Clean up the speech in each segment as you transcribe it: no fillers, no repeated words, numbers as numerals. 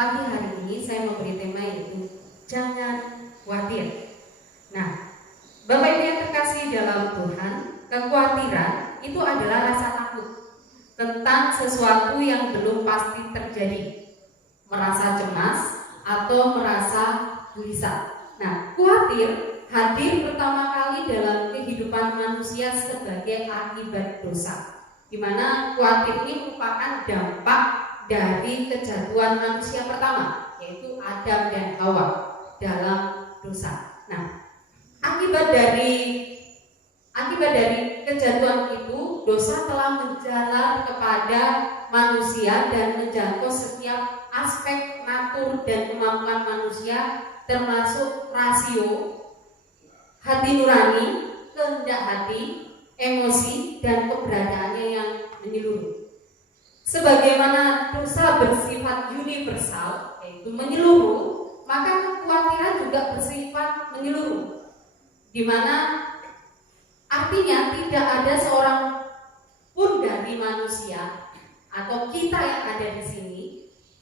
pagi hari ini saya memberi tema yaitu jangan khawatir. Nah, Bapak Ibu yang terkasih dalam Tuhan, kekhawatiran itu adalah rasa takut tentang sesuatu yang belum pasti terjadi, merasa cemas atau merasa gelisah. Nah, khawatir hadir pertama kali dalam kehidupan manusia sebagai akibat dosa, di mana khawatir ini merupakan dampak dari kejatuhan manusia pertama, yaitu Adam dan Hawa dalam dosa. Nah, akibat dari kejatuhan itu, dosa telah menjalar kepada manusia dan menjangkau setiap aspek natur dan kemampuan manusia, termasuk rasio, hati nurani, kehendak hati, emosi, dan keberadaannya yang menyeluruh. Sebagaimana dosa bersifat universal, yaitu menyeluruh, maka kekhawatiran juga bersifat menyeluruh, di mana artinya tidak ada seorang pun dari manusia atau kita yang ada di sini,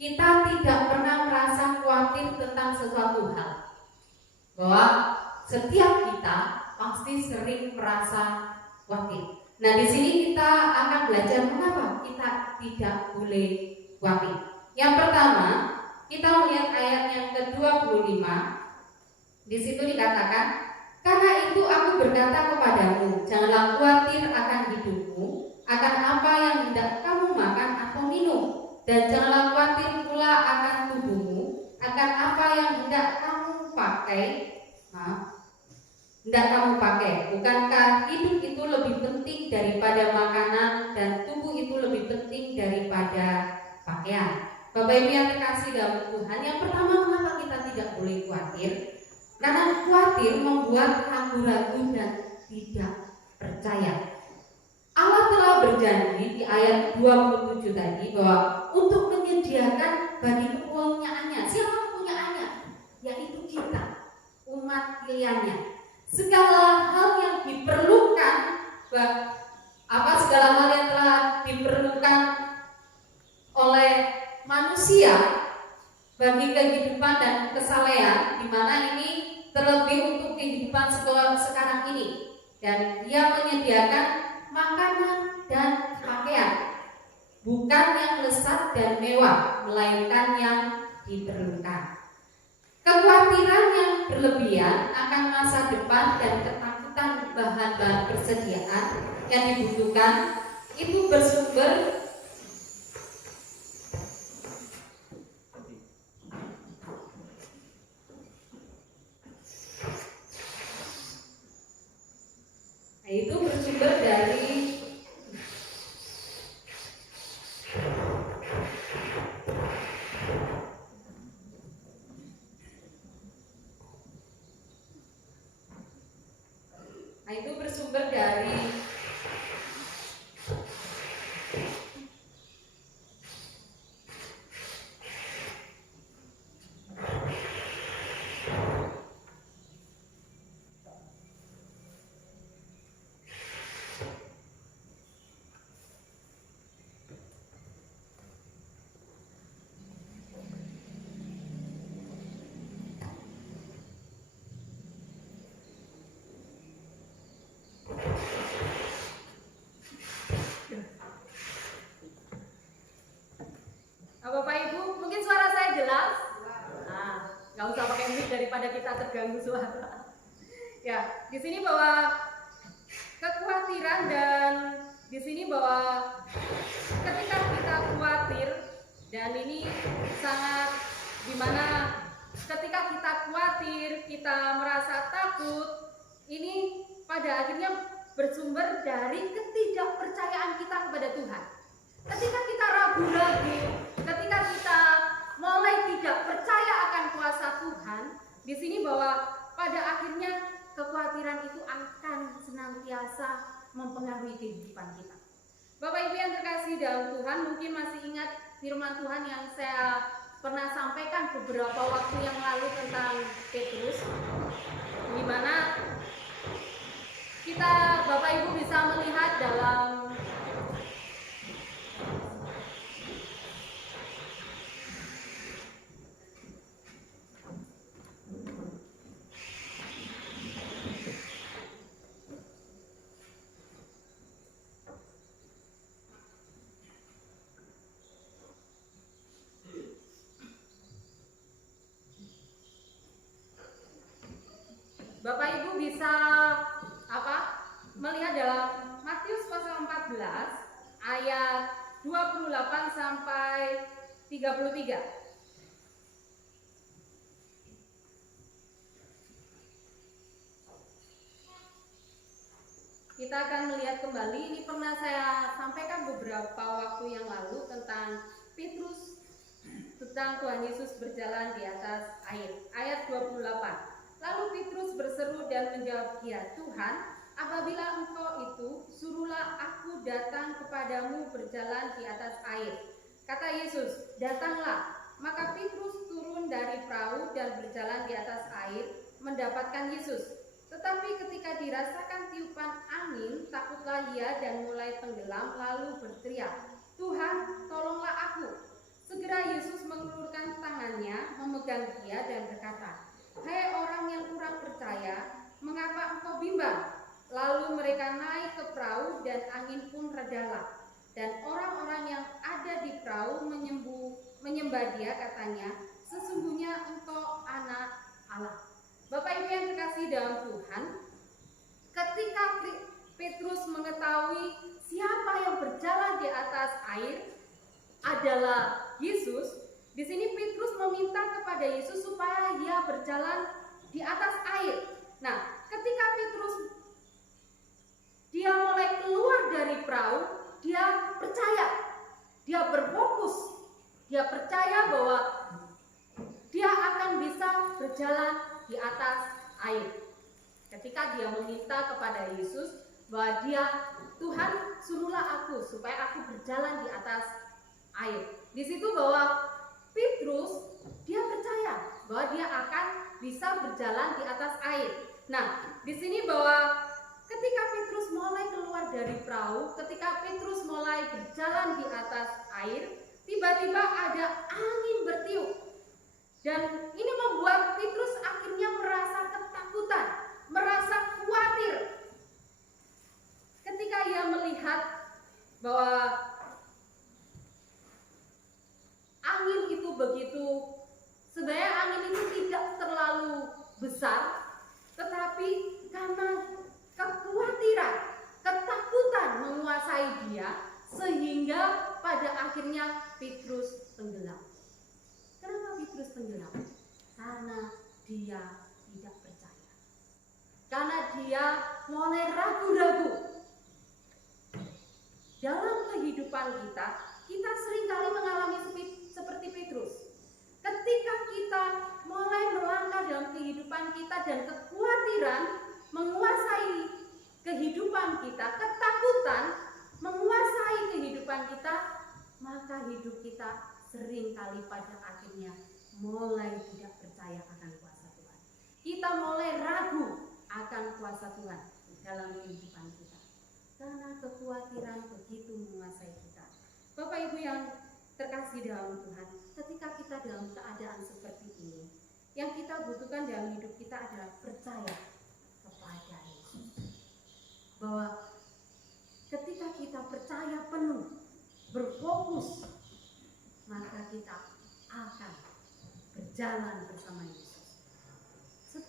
kita tidak pernah merasa khawatir tentang sesuatu hal, bahwa setiap kita pasti sering merasa khawatir. Nah, di sini kita akan belajar mengapa kita tidak boleh khawatir. Yang pertama, kita melihat ayat yang ke-25. Di situ dikatakan, karena itu aku berkata kepadamu, janganlah khawatir akan hidupmu, akan apa yang hendak kamu makan atau minum, dan janganlah khawatir pula akan tubuhmu, akan apa yang hendak kamu pakai. Bukankah hidup itu lebih penting daripada makanan dan tubuh itu lebih penting daripada pakaian? Bapak Ibu yang terkasih dalam Tuhan, yang pertama, kenapa kita tidak boleh khawatir? Karena khawatir membuat ragu-ragu dan tidak percaya. Allah telah berjanji di ayat 27 tadi bahwa untuk menyediakan bagi kepunyaannya. Siapa kepunyaannya? Yaitu kita, umat pilihannya. Segala hal yang diperlukan, segala hal yang telah diperlukan oleh manusia bagi kehidupan dan kesalehan, di mana ini terlebih untuk kehidupan sekarang ini, dan Dia menyediakan makanan dan pakaian, bukan yang lesat dan mewah, melainkan yang diperlukan. Kekhawatiran yang berlebihan akan masa depan dan ketakutan bahan-bahan persediaan yang dibutuhkan itu bersumber dari Bapak Ibu, mungkin suara saya jelas? Nggak usah pakai mic daripada kita terganggu suara. Ya, di sini bahwa kekhawatiran, dan di sini bahwa ketika kita khawatir, dan ini sangat dimana ketika kita khawatir, kita merasa takut, ini pada akhirnya bersumber dari ketidakpercayaan kita kepada Tuhan. Ketika kita ragu-ragu, ketika kita mulai tidak percaya akan kuasa Tuhan, di sini bahwa pada akhirnya kekhawatiran itu akan senantiasa mempengaruhi kehidupan kita. Bapak Ibu yang terkasih dalam Tuhan, mungkin masih ingat firman Tuhan yang saya pernah sampaikan beberapa waktu yang lalu tentang Petrus, di mana kita, Bapak Ibu, bisa melihat dalam 33. Kita akan melihat kembali, ini pernah saya sampaikan beberapa waktu yang lalu tentang Petrus, tentang Tuhan Yesus berjalan di atas air. Ayat 28. Lalu Petrus berseru dan menjawab, "Ya Tuhan, apabila Engkau itu, suruhlah aku datang kepadamu berjalan di atas air." Kata Yesus, "Datanglah." Maka Petrus turun dari perahu dan berjalan di atas air mendapatkan Yesus. Tetapi ketika dirasakan tiupan angin, takutlah ia dan mulai tenggelam lalu berteriak, "Tuhan, tolonglah aku." Segera Yesus mengulurkan tangannya, memegang dia dan berkata, "Hai orang yang kurang percaya, mengapa engkau bimbang?" Lalu mereka naik ke perahu dan angin pun redalah. Dan orang-orang yang ada di perahu menyembah dia, katanya, "Sesungguhnya engkau anak Allah." Bapak Ibu yang terkasih dalam Tuhan, ketika Petrus mengetahui siapa yang berjalan di atas air adalah Yesus, di sini Petrus meminta kepada Yesus supaya ia berjalan di atas air. Nah, ketika Petrus dia mulai keluar dari perahu, dia percaya, dia berfokus, dia percaya bahwa dia akan bisa berjalan di atas air. Ketika dia meminta kepada Yesus bahwa Tuhan, suruhlah aku supaya aku berjalan di atas air. Di situ bahwa Petrus dia percaya bahwa dia akan bisa berjalan di atas air. Nah, di sini bahwa ketika Petrus mulai keluar dari perahu, ketika Petrus mulai berjalan di atas air, tiba-tiba ada angin bertiup. Dan ini membuat Petrus akhirnya merasa ketakutan, merasa khawatir. Ketika ia melihat bahwa angin itu begitu, sebenarnya angin itu tidak terlalu besar, tetapi karena kekhawatiran, ketakutan menguasai dia, sehingga pada akhirnya Petrus tenggelam. Kenapa Petrus tenggelam? Karena dia tidak percaya. Karena dia mulai ragu-ragu. Dalam kehidupan kita seringkali mengalami seperti Petrus. Ketika kita mulai melangkah dalam kehidupan kita dan kekhawatiran menguasai kehidupan kita, ketakutan menguasai kehidupan kita, maka hidup kita seringkali pada akhirnya mulai tidak percaya akan kuasa Tuhan. Kita mulai ragu akan kuasa Tuhan dalam kehidupan kita. Karena kekhawatiran begitu menguasai kita. Bapak Ibu yang terkasih dalam Tuhan, ketika kita dalam keadaan seperti ini, yang kita butuhkan dalam hidup kita adalah percaya kepada Yesus. Bahwa ketika kita percaya penuh, berfokus, maka kita akan berjalan bersama Yesus.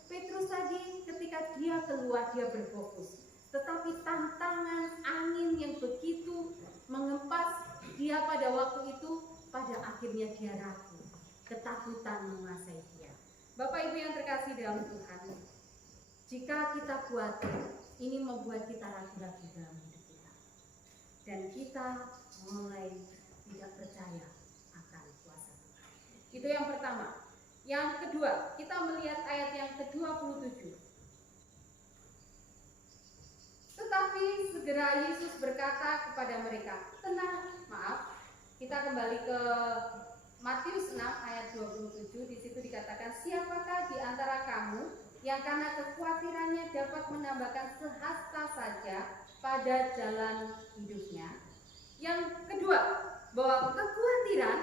Petrus tadi ketika dia keluar, dia berfokus. Tetapi tantangan angin yang begitu mengempas dia pada waktu itu, pada akhirnya dia ragu. Ketakutan menguasai dia. Bapak Ibu yang terkasih dalam Tuhan, jika kita khawatir, ini membuat kita ragu-ragu dalam hidup kita. Dan kita mulai tidak percaya akan kuasa Tuhan. Itu yang pertama. Yang kedua, kita melihat ayat yang ke-27. Tetapi segera Yesus berkata kepada mereka, kita kembali ke Matius 6 ayat 27. Di situ dikatakan, siapakah di antara kamu yang karena kekhawatirannya dapat menambahkan sehasta saja pada jalan hidupnya? Yang kedua, bahwa kekhawatiran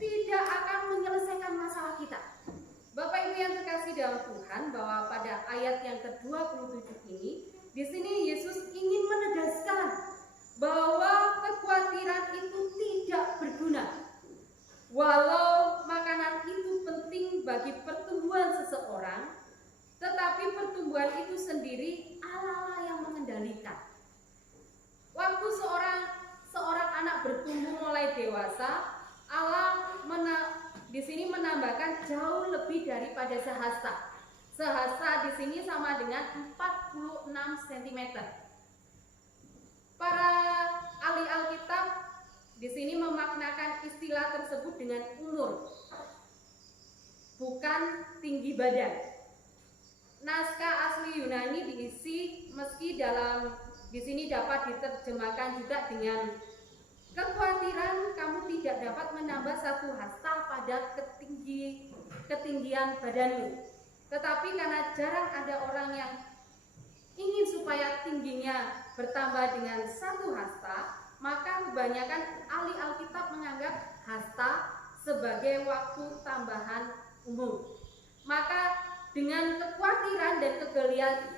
tidak akan menyelesaikan masalah kita. Bapak Ibu yang terkasih dalam Tuhan, bahwa pada ayat yang ke-27 ini, di sini Yesus ingin menegaskan bahwa kekhawatiran itu tidak berguna. Walau makanan itu penting bagi pertumbuhan seseorang, tetapi pertumbuhan itu sendiri Allah yang mengendalikan. Waktu seorang anak bertumbuh mulai dewasa, Allah sini menambahkan jauh lebih daripada sehasta. Sehasta di sini sama dengan 46 cm. Para ahli Alkitab di sini memaknakan istilah tersebut dengan umur, bukan tinggi badan. Naskah asli Yunani diisi meski dalam di sini dapat diterjemahkan juga dengan kekhawatiran kamu tidak dapat menambah satu hasta pada ketinggian badanmu. Tetapi karena jarang ada orang yang ingin supaya tingginya bertambah dengan satu hasta, maka kebanyakan ahli Alkitab menganggap hasta sebagai waktu tambahan umum. Maka dengan kekhawatiran dan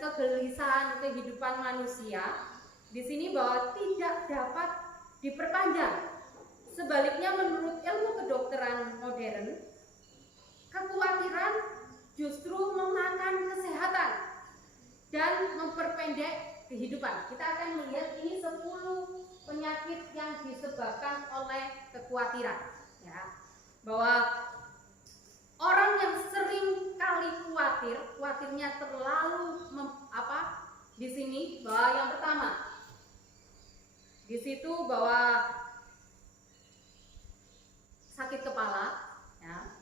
kegelisahan kehidupan manusia, di sini bahwa tidak dapat diperpanjang. Sebaliknya menurut ilmu kedokteran modern, kekhawatiran justru memakan kesehatan dan memperpendek kehidupan. Kita akan melihat ini 10 penyakit yang disebabkan oleh kekhawatiran, ya. Bahwa orang yang sering kali khawatirnya terlalu di sini bahwa yang pertama di situ bahwa sakit kepala, ya.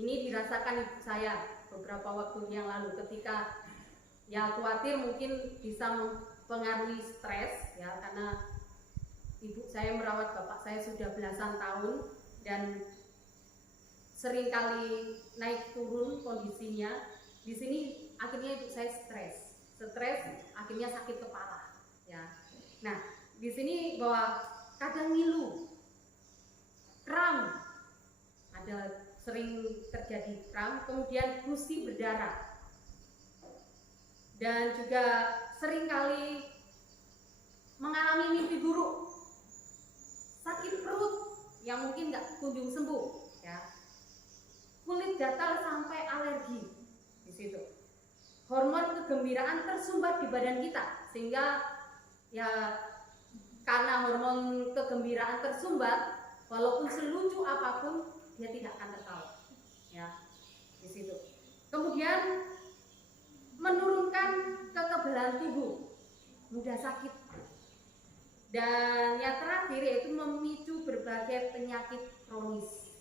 Ini dirasakan ibu saya beberapa waktu yang lalu ketika ya khawatir mungkin bisa mempengaruhi stres, ya, karena ibu saya merawat bapak saya sudah belasan tahun dan seringkali naik turun kondisinya. Di sini akhirnya ibu saya stres akhirnya sakit kepala, ya. Nah, di sini bahwa kadang ngilu, kram, ada sering terjadi kram, kemudian gusi berdarah, dan juga seringkali mengalami mimpi buruk, sakit perut yang mungkin nggak kunjung sembuh, ya. Kulit gatal sampai alergi di situ. Hormon kegembiraan tersumbat di badan kita sehingga ya karena hormon kegembiraan tersumbat, walaupun selucu apapun dia tidak akan tertawa, ya, di situ. Kemudian menurunkan kekebalan tubuh, mudah sakit. Dan yang terakhir yaitu memicu berbagai penyakit kronis.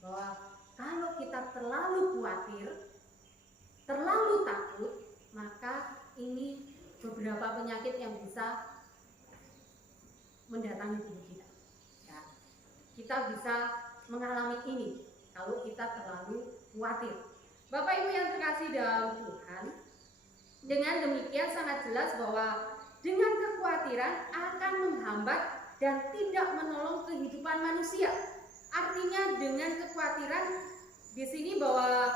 Bahwa kalau kita terlalu khawatir, terlalu takut, maka ini beberapa penyakit yang bisa mendatangi tubuh kita, ya. Kita bisa mengalami ini kalau kita terlalu khawatir. Bapak Ibu yang terkasih dalam Tuhan, dengan demikian sangat jelas bahwa dengan kekhawatiran akan menghambat dan tidak menolong kehidupan manusia. Artinya dengan kekhawatiran di sini bahwa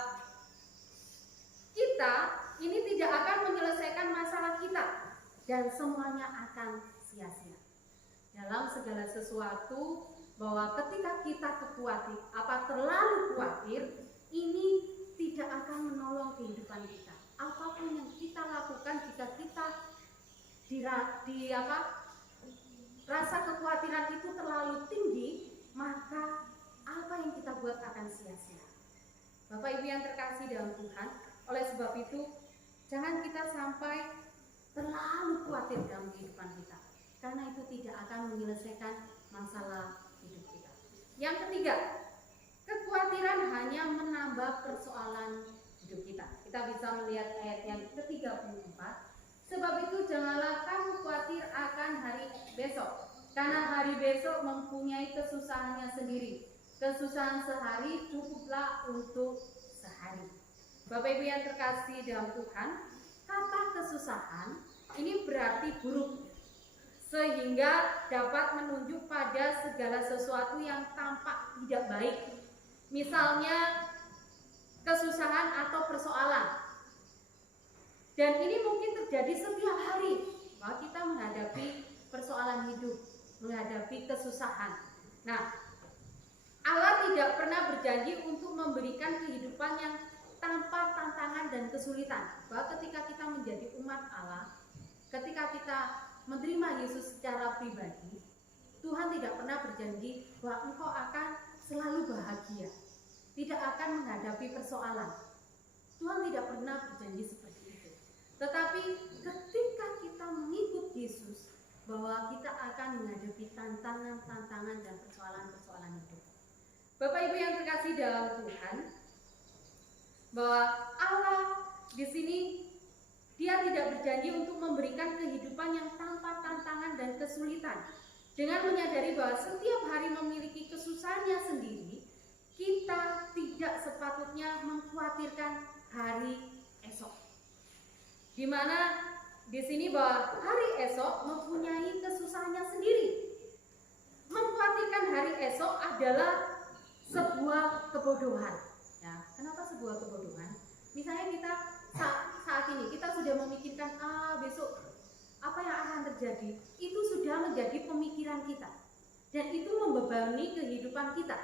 kita ini tidak akan menyelesaikan masalah kita dan semuanya akan sia-sia. Dalam segala sesuatu bahwa ketika kita terlalu khawatir, ini tidak akan menolong kehidupan kita. Apapun yang kita lakukan, jika kita rasa kekhawatiran itu terlalu tinggi, maka apa yang kita buat akan sia-sia. Bapak Ibu yang terkasih dalam Tuhan, oleh sebab itu jangan kita sampai terlalu khawatir dalam kehidupan kita, karena itu tidak akan menyelesaikan masalah hidup kita. Yang ketiga, kekhawatiran hanya menambah persoalan hidup kita. Kita bisa melihat ayat yang ke-34. Sebab itu janganlah kamu khawatir akan hari besok, karena hari besok mempunyai kesusahannya sendiri. Kesusahan sehari cukuplah untuk sehari. Bapak Ibu yang terkasih dalam Tuhan, kata kesusahan ini berarti buruk, sehingga dapat menunjuk pada segala sesuatu yang tampak tidak baik. Misalnya kesusahan atau persoalan. Dan ini mungkin terjadi setiap hari bahwa kita menghadapi persoalan hidup, menghadapi kesusahan. Nah, Allah tidak pernah berjanji untuk memberikan kehidupan yang tanpa tantangan dan kesulitan. Bahwa ketika kita menjadi umat Allah, ketika kita menerima Yesus secara pribadi, Tuhan tidak pernah berjanji bahwa engkau akan selalu bahagia, tidak akan menghadapi persoalan. Tuhan tidak pernah berjanji seperti itu. Tetapi ketika kita mengikut Yesus, bahwa kita akan menghadapi tantangan-tantangan dan persoalan-persoalan itu. Bapak Ibu yang terkasih dalam Tuhan, bahwa Allah di sini Dia tidak berjanji untuk memberikan kehidupan yang tanpa tantangan dan kesulitan. Dengan menyadari bahwa setiap hari memiliki kesusahannya sendiri, kita tidak sepatutnya mengkhawatirkan hari esok. Di mana di sini bahwa hari esok mempunyai kesusahannya sendiri. Mengkhawatirkan hari esok adalah sebuah kebodohan. Ya, kenapa sebuah kebodohan? Misalnya kita saat ini kita sudah memikirkan besok apa yang akan terjadi, itu sudah menjadi pemikiran kita dan itu membebani kehidupan kita.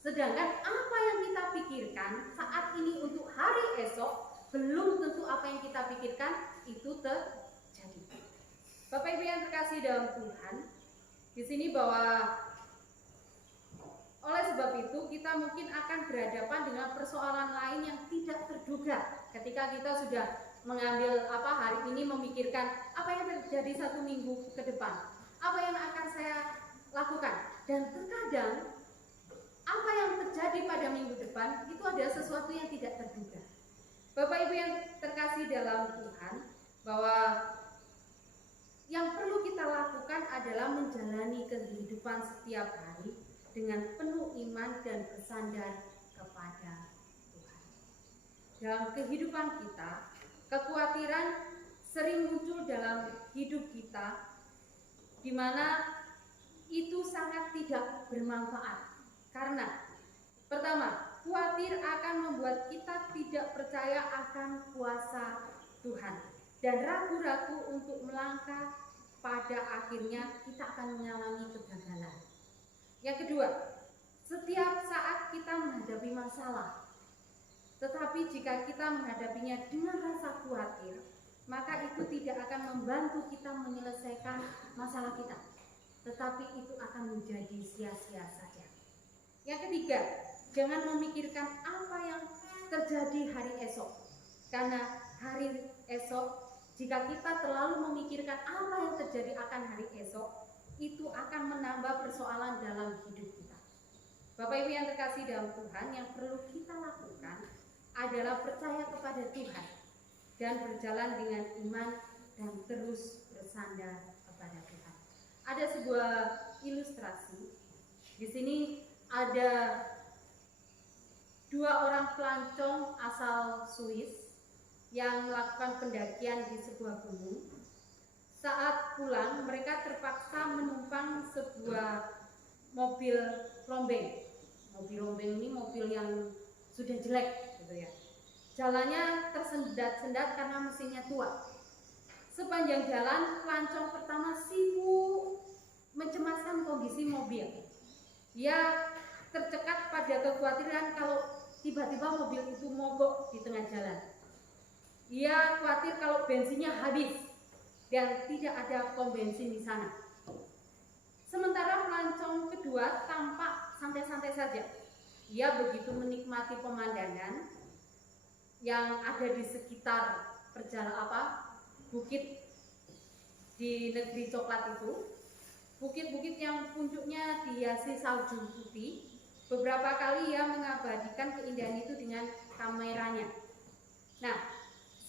Sedangkan apa yang kita pikirkan saat ini untuk hari esok belum tentu apa yang kita pikirkan itu terjadi. Bapak Ibu yang terkasih dalam Tuhan, di sini bahwa oleh sebab itu kita mungkin akan berhadapan dengan persoalan lain yang tidak terduga ketika kita sudah mengambil hari ini memikirkan apa yang terjadi 1 minggu ke depan, apa yang akan saya lakukan, dan terkadang apa yang terjadi pada minggu depan itu adalah sesuatu yang tidak terduga. Bapak Ibu yang terkasih dalam Tuhan, bahwa yang perlu kita lakukan adalah menjalani kehidupan setiap hari dengan penuh iman dan bersandar kepada Tuhan. Dalam kehidupan kita, kekhawatiran sering muncul dalam hidup kita, di mana itu sangat tidak bermanfaat. Karena pertama, khawatir akan membuat kita tidak percaya akan kuasa Tuhan dan ragu-ragu untuk melangkah, pada akhirnya kita akan mengalami kegagalan. Yang kedua, setiap saat kita menghadapi masalah, tetapi jika kita menghadapinya dengan rasa khawatir, maka itu tidak akan membantu kita menyelesaikan masalah kita, tetapi itu akan menjadi sia-sia saja. Yang ketiga, jangan memikirkan apa yang terjadi hari esok, karena hari esok, jika kita terlalu memikirkan apa yang terjadi akan hari esok, itu akan menambah persoalan dalam hidup kita. Bapak Ibu yang terkasih dalam Tuhan, yang perlu kita lakukan adalah percaya kepada Tuhan dan berjalan dengan iman dan terus bersandar kepada Tuhan. Ada sebuah ilustrasi. Di sini ada 2 orang pelancong asal Swiss yang melakukan pendakian di sebuah gunung. Saat pulang, mereka terpaksa menumpang sebuah mobil rombeng. Mobil rombeng ini mobil yang sudah jelek, gitu ya. Jalannya tersendat-sendat karena mesinnya tua. Sepanjang jalan, pelancong pertama sibuk mencemaskan kondisi mobil. Ia tercekat pada kekhawatiran kalau tiba-tiba mobil itu mogok di tengah jalan. Ia khawatir kalau bensinnya habis dan tidak ada pom bensin di sana. Sementara pelancong kedua tampak santai-santai saja. Ia begitu menikmati pemandangan yang ada di sekitar bukit di negeri coklat itu. Bukit-bukit yang puncuknya dihiasi salju putih. Beberapa kali ia mengabadikan keindahan itu dengan kameranya. Nah,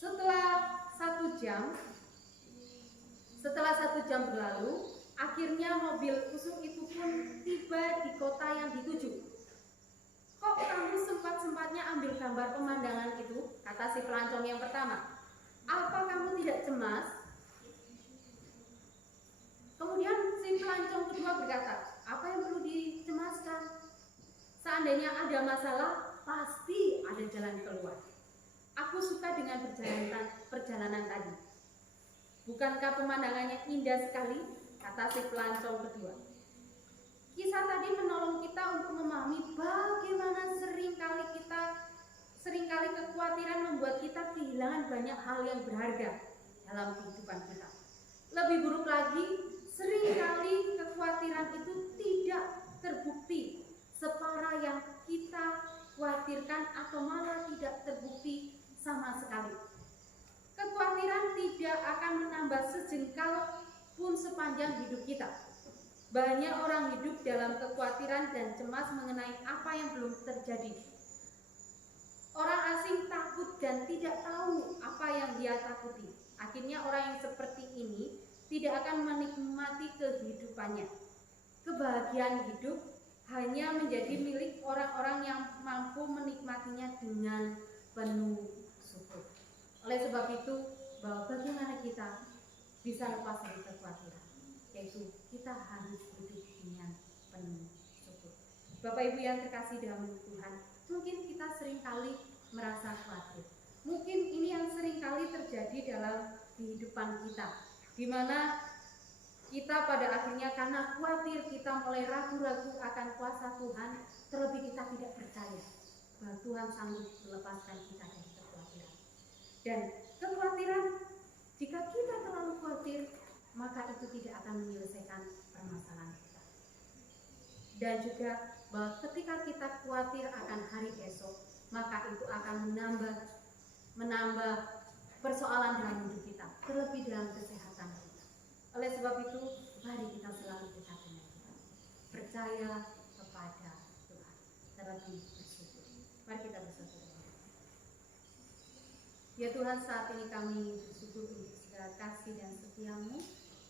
setelah 1 jam berlalu, akhirnya mobil usung itu pun tiba di kota yang dituju. Kok kamu sempat-sempatnya ambil gambar pemandangan itu? Kata si pelancong yang pertama. Apa kamu tidak cemas? Kemudian si pelancong kedua berkata, apa yang perlu dicemaskan? Seandainya ada masalah, pasti ada jalan keluar. Aku suka dengan perjalanan tadi. Bukankah pemandangannya indah sekali? Kata si pelancong kedua. Kisah tadi menolong kita untuk memahami bagaimana seringkali kekhawatiran membuat kita kehilangan banyak hal yang berharga dalam kehidupan kita. Lebih buruk lagi, seringkali kekhawatiran itu tidak terbukti separah yang kita khawatirkan atau malah tidak terbukti sama sekali. Kekhawatiran tidak akan menambah sejengkal pun sepanjang hidup kita. Banyak orang hidup dalam kekhawatiran dan cemas mengenai apa yang belum terjadi. Orang asing takut dan tidak tahu apa yang dia takuti. Akhirnya orang yang seperti ini tidak akan menikmati kehidupannya. Kebahagiaan hidup hanya menjadi milik orang-orang yang mampu menikmatinya dengan penuh syukur. Oleh sebab itu, bahwa bagaimana kita bisa lepas dari kekhawatiran, yaitu kita harus hidup dengan penuh syukur. Bapak Ibu yang terkasih dalam Tuhan, mungkin kita seringkali merasa khawatir. Mungkin ini yang seringkali terjadi dalam kehidupan kita, di mana kita pada akhirnya karena khawatir kita mulai ragu-ragu akan kuasa Tuhan, terlebih kita tidak percaya bahwa Tuhan sanggup melepaskan kita dari kekhawatiran. Dan kekhawatiran, jika kita terlalu khawatir, maka itu tidak akan menyelesaikan permasalahan kita. Dan juga bahwa ketika kita khawatir akan hari esok, maka itu akan menambah persoalan dalam hidup kita, terlebih dalam kesehatan kita. Oleh sebab itu, mari kita selalu dekat dengan Tuhan, percaya kepada Tuhan, terlebih bersyukur. Mari kita bersyukur. Ya Tuhan, saat ini kami bersyukur untuk segala kasih dan setia-Mu.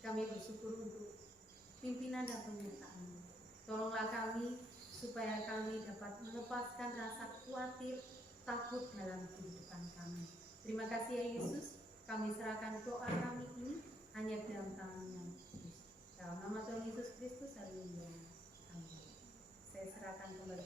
Kami bersyukur untuk pimpinan dan penyertaan-Mu. Tolonglah kami supaya kami dapat melepaskan rasa khawatir, takut dalam kehidupan kami. Terima kasih ya Yesus, kami serahkan doa kami ini hanya dalam tangan-Mu.